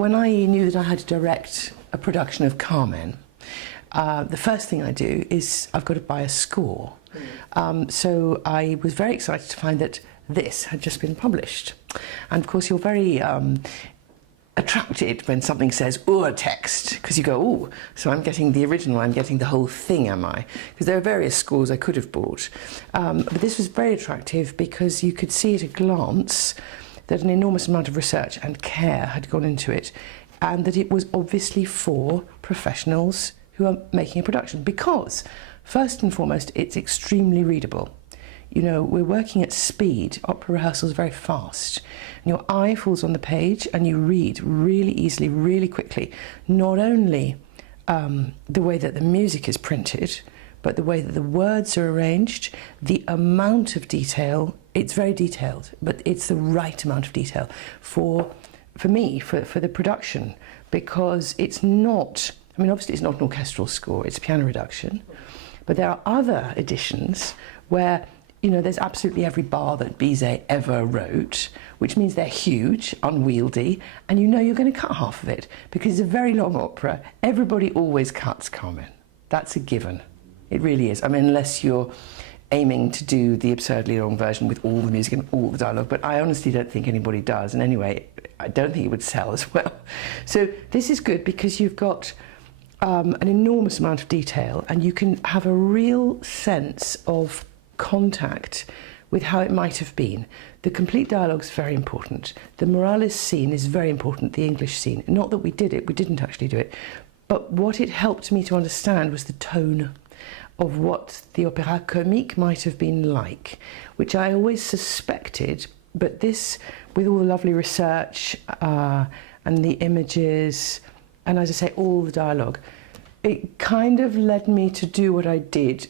when I knew that I had to direct a production of Carmen, the first thing I do is I've got to buy a score. So I was very excited to find that this had just been published. And of course you're very attracted when something says text, because you go, oh, so I'm getting the original, I'm getting the whole thing, am I? Because there are various scores I could have bought. But this was very attractive because you could see at a glance that an enormous amount of research and care had gone into it, and that it was obviously for professionals who are making a production, because first and foremost it's extremely readable. You know, we're working at speed. Opera rehearsals are very fast. And your eye falls on the page and you read really easily, really quickly. Not only the way that the music is printed, but the way that the words are arranged, the amount of detail. It's very detailed, but it's the right amount of detail for me, for the production, because it's not, I mean, obviously it's not an orchestral score, it's a piano reduction, but there are other editions where, you know, there's absolutely every bar that Bizet ever wrote, which means they're huge, unwieldy, and you know you're going to cut half of it, because it's a very long opera. Everybody always cuts Carmen. That's a given. It really is. I mean, unless you're aiming to do the absurdly long version with all the music and all the dialogue, but I honestly don't think anybody does, and anyway, I don't think it would sell as well. So this is good because you've got an enormous amount of detail, and you can have a real sense of contact with how it might have been. The complete dialogue is very important. The Morales scene is very important, the English scene. Not that we did it, we didn't actually do it, but what it helped me to understand was the tone of what the opéra comique might have been like, which I always suspected, but this, with all the lovely research and the images, and as I say, all the dialogue, it kind of led me to do what I did.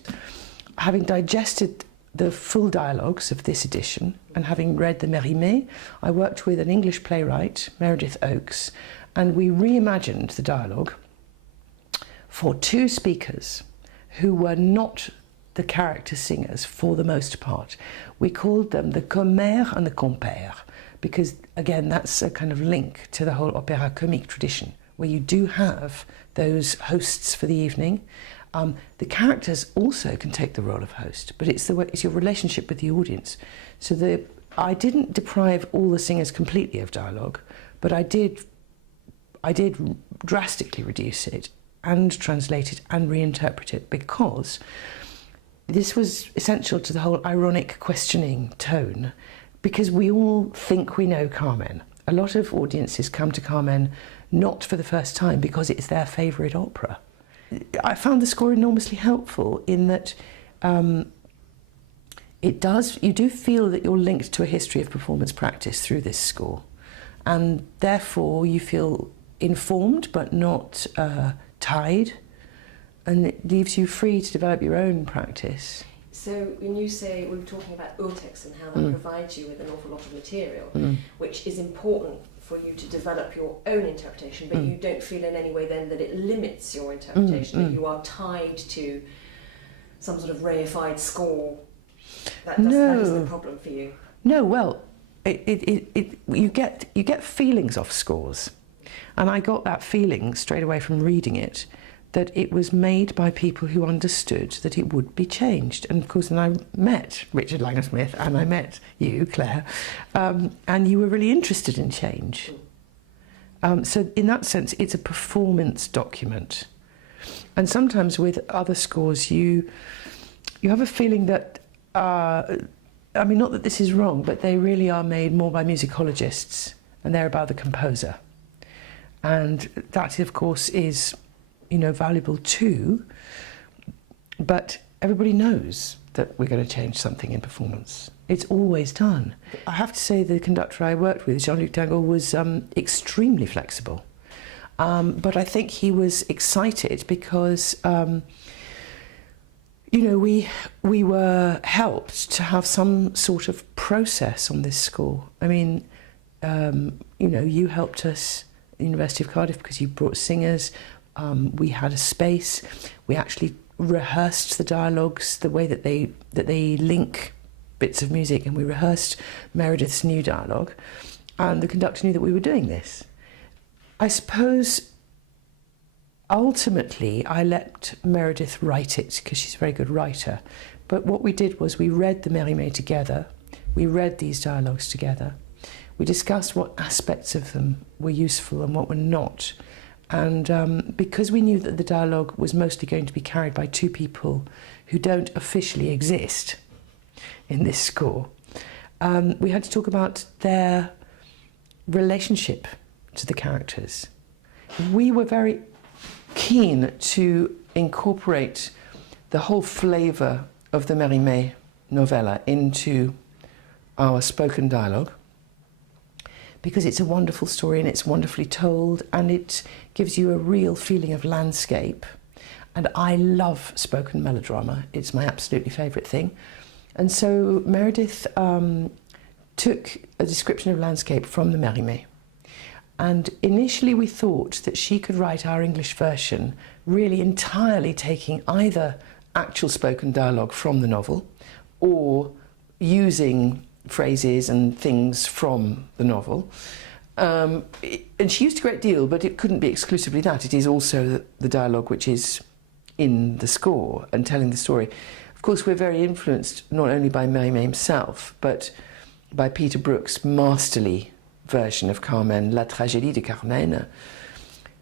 Having digested the full dialogues of this edition and having read the Mérimée, I worked with an English playwright, Meredith Oakes, and we reimagined the dialogue for two speakers who were not the character singers for the most part. We called them the commère and the compère, because again, that's a kind of link to the whole opéra comique tradition, where you do have those hosts for the evening. The characters also can take the role of host, but it's your relationship with the audience. So I didn't deprive all the singers completely of dialogue, but I did drastically reduce it and translate it and reinterpret it, because this was essential to the whole ironic questioning tone, because we all think we know Carmen. A lot of audiences come to Carmen not for the first time because it's their favourite opera. I found the score enormously helpful in that you do feel that you're linked to a history of performance practice through this score, and therefore you feel informed but not tied, and it leaves you free to develop your own practice. So when you say, we were talking about urtext and how that provides you with an awful lot of material, which is important for you to develop your own interpretation, but you don't feel in any way then that it limits your interpretation, that you are tied to some sort of reified score. That is the problem for you. No, well, you get feelings off scores, and I got that feeling straight away from reading it, that it was made by people who understood that it would be changed. And of course, then I met Richard Langham Smith and I met you, Claire, and you were really interested in change. So in that sense, it's a performance document. And sometimes with other scores, you have a feeling that, I mean, not that this is wrong, but they really are made more by musicologists, and they're about the composer. And that, of course, is, you know, valuable too, but everybody knows that we're going to change something in performance. It's always done. I have to say the conductor I worked with, Jean-Luc Tingaud, was extremely flexible. But I think he was excited because, you know, we were helped to have some sort of process on this score. I mean, you know, you helped us at the University of Cardiff because you brought singers. We had a space. We actually rehearsed the dialogues the way that they link bits of music, and we rehearsed Meredith's new dialogue, and the conductor knew that we were doing this. I suppose ultimately I let Meredith write it because she's a very good writer. But what we did was we read the Mérimée together, we read these dialogues together, we discussed what aspects of them were useful and what were not. And because we knew that the dialogue was mostly going to be carried by two people who don't officially exist in this score, we had to talk about their relationship to the characters. We were very keen to incorporate the whole flavour of the Mérimée novella into our spoken dialogue, because it's a wonderful story and it's wonderfully told and it gives you a real feeling of landscape. And I love spoken melodrama. It's my absolutely favourite thing. And so Meredith took a description of landscape from the Mérimée. And initially we thought that she could write our English version really entirely taking either actual spoken dialogue from the novel or using phrases and things from the novel. And she used a great deal, but it couldn't be exclusively that. It is also the dialogue which is in the score and telling the story. Of course, we're very influenced not only by Mérimée himself, but by Peter Brook's masterly version of Carmen, La Tragédie de Carmen.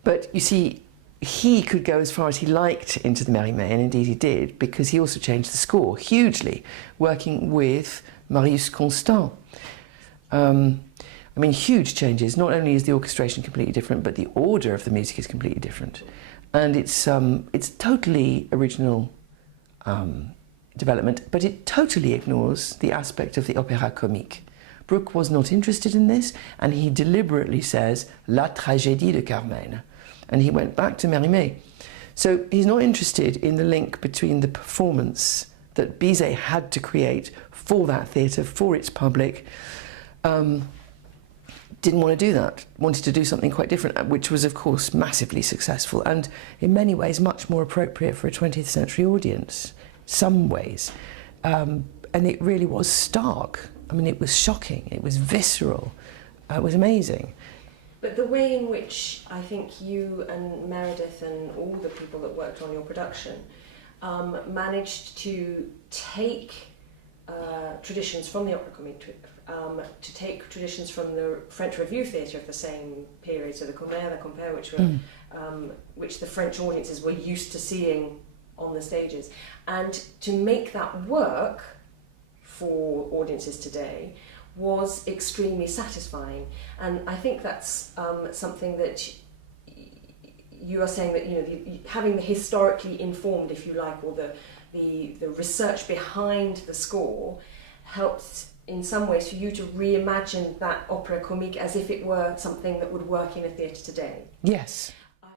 But you see, he could go as far as he liked into the Mérimée, and indeed he did, because he also changed the score hugely, working with Marius Constant. I mean, huge changes. Not only is the orchestration completely different, but the order of the music is completely different. And it's totally original development, but it totally ignores the aspect of the opéra comique. Brooke was not interested in this, and he deliberately says La Tragédie de Carmen, and he went back to Mérimée. So he's not interested in the link between the performance that Bizet had to create for that theatre, for its public. Didn't want to do that, wanted to do something quite different, which was of course massively successful and in many ways much more appropriate for a 20th century audience, some ways. And it really was stark. I mean, it was shocking, it was visceral, it was amazing. But the way in which I think you and Meredith and all the people that worked on your production managed to take traditions from the opera comique, to take traditions from the French Revue theatre of the same period, so the Commère, the Compère, which the French audiences were used to seeing on the stages, and to make that work for audiences today was extremely satisfying. And I think that's something that you are saying, that having the historically informed, if you like, or the research behind the score helped in some ways for you to reimagine that opera comique as if it were something that would work in a theatre today. Yes.